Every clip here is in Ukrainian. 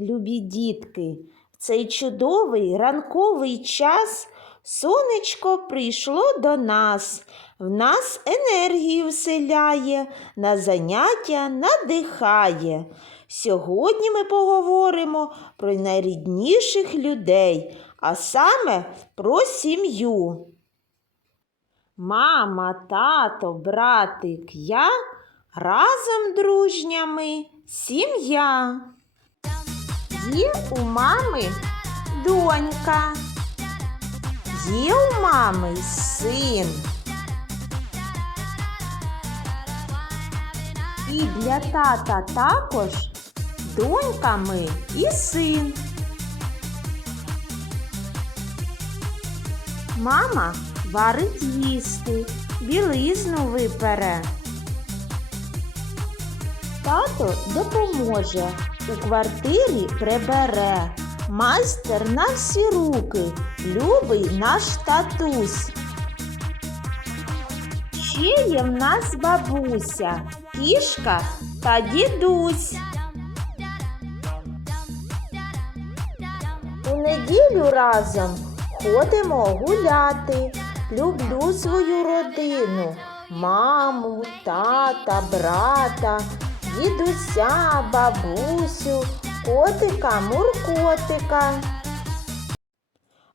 любі дітки. В цей чудовий ранковий час сонечко прийшло до нас, в нас енергію вселяє, на заняття надихає. Сьогодні ми поговоримо про найрідніших людей, а саме про сім'ю. Мама, тато, братик, я разом дружнями сім'я. Є у мами донька, є у мами син. І для тата також доньками і син. Мама варить їсти, білизну випере. Тато допоможе, у квартирі прибере. Майстер на всі руки, любий наш татусь. Ще є в нас бабуся, кішка та дідусь. У неділю разом ходимо гуляти. Люблю свою родину, маму, тата, брата, дідуся, бабусю, котика, муркотика.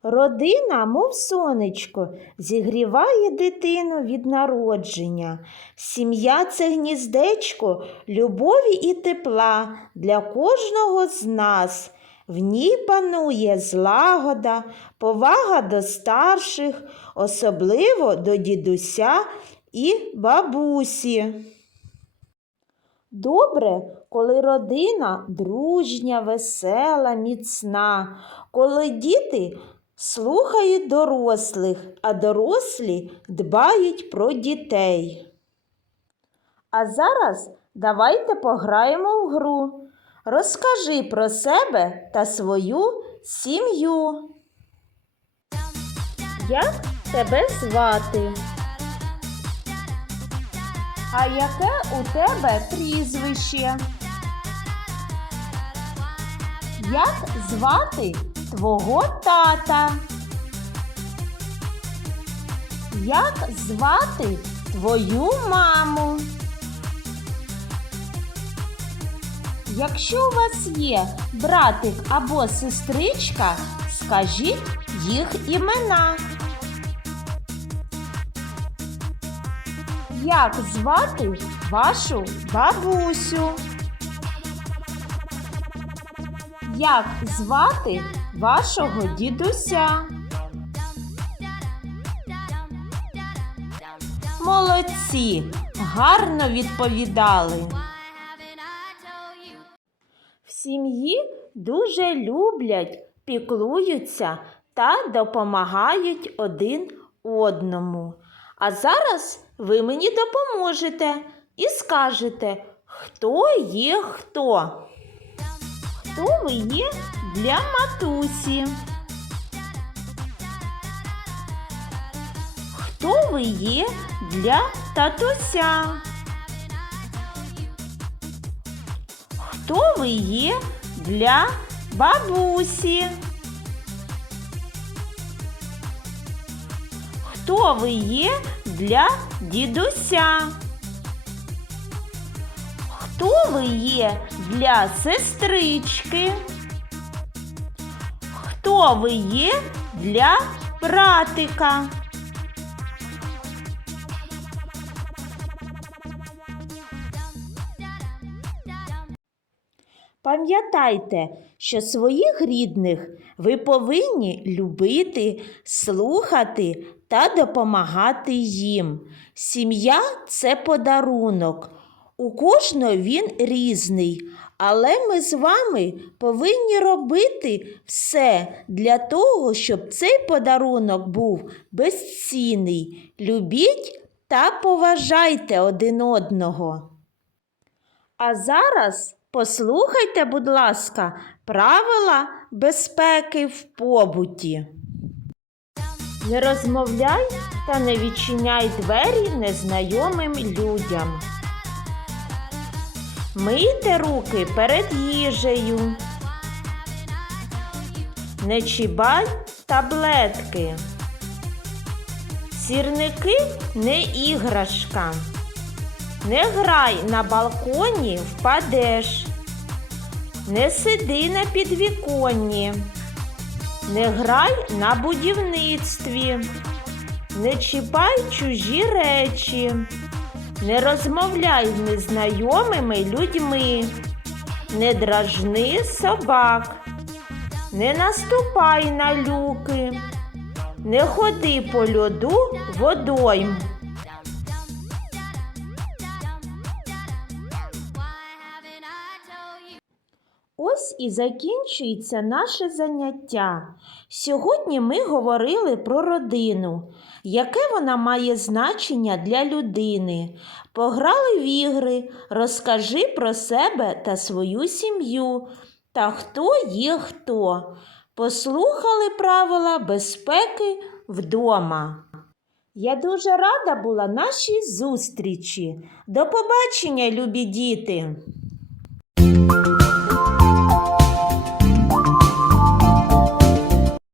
Родина, мов сонечко, зігріває дитину від народження. Сім'я це гніздечко любові і тепла для кожного з нас. В ній панує злагода, повага до старших, особливо до дідуся і бабусі. Добре, коли родина дружня, весела, міцна, коли діти слухають дорослих, а дорослі дбають про дітей. А зараз давайте пограємо в гру. Розкажи про себе та свою сім'ю. Як тебе звати? А яке у тебе прізвище? Як звати твого тата? Як звати твою маму? Якщо у вас є братик або сестричка, скажіть їх імена. Як звати вашу бабусю? Як звати вашого дідуся? Молодці! Гарно відповідали. В сім'ї дуже люблять, піклуються та допомагають один одному. А зараз ви мені допоможете і скажете, хто є хто. Хто ви є для матусі? Хто ви є для татуся? Хто ви є для бабусі? Хто ви є для дідуся? Хто ви є для сестрички? Хто ви є для братика? Пам'ятайте, що своїх рідних ви повинні любити, слухати та допомагати їм. Сім'я це подарунок. У кожного він різний, але ми з вами повинні робити все для того, щоб цей подарунок був безцінний. Любіть та поважайте один одного. А зараз послухайте, будь ласка, правила безпеки в побуті. Не розмовляй та не відчиняй двері незнайомим людям. Мийте руки перед їжею. не чіпай таблетки. Сірники не іграшка. Не грай на балконі, впадеш. Не сиди на підвіконні. Не грай на будівництві. Не чіпай чужі речі. Не розмовляй з незнайомими людьми. Не дражни собак. Не наступай на люки. Не ходи по льоду водойм. Ось і закінчується наше заняття. Сьогодні ми говорили про родину, яке вона має значення для людини. Пограли в ігри, розкажи про себе та свою сім'ю та хто є хто. Послухали правила безпеки вдома. Я дуже рада була нашій зустрічі. До побачення, любі діти!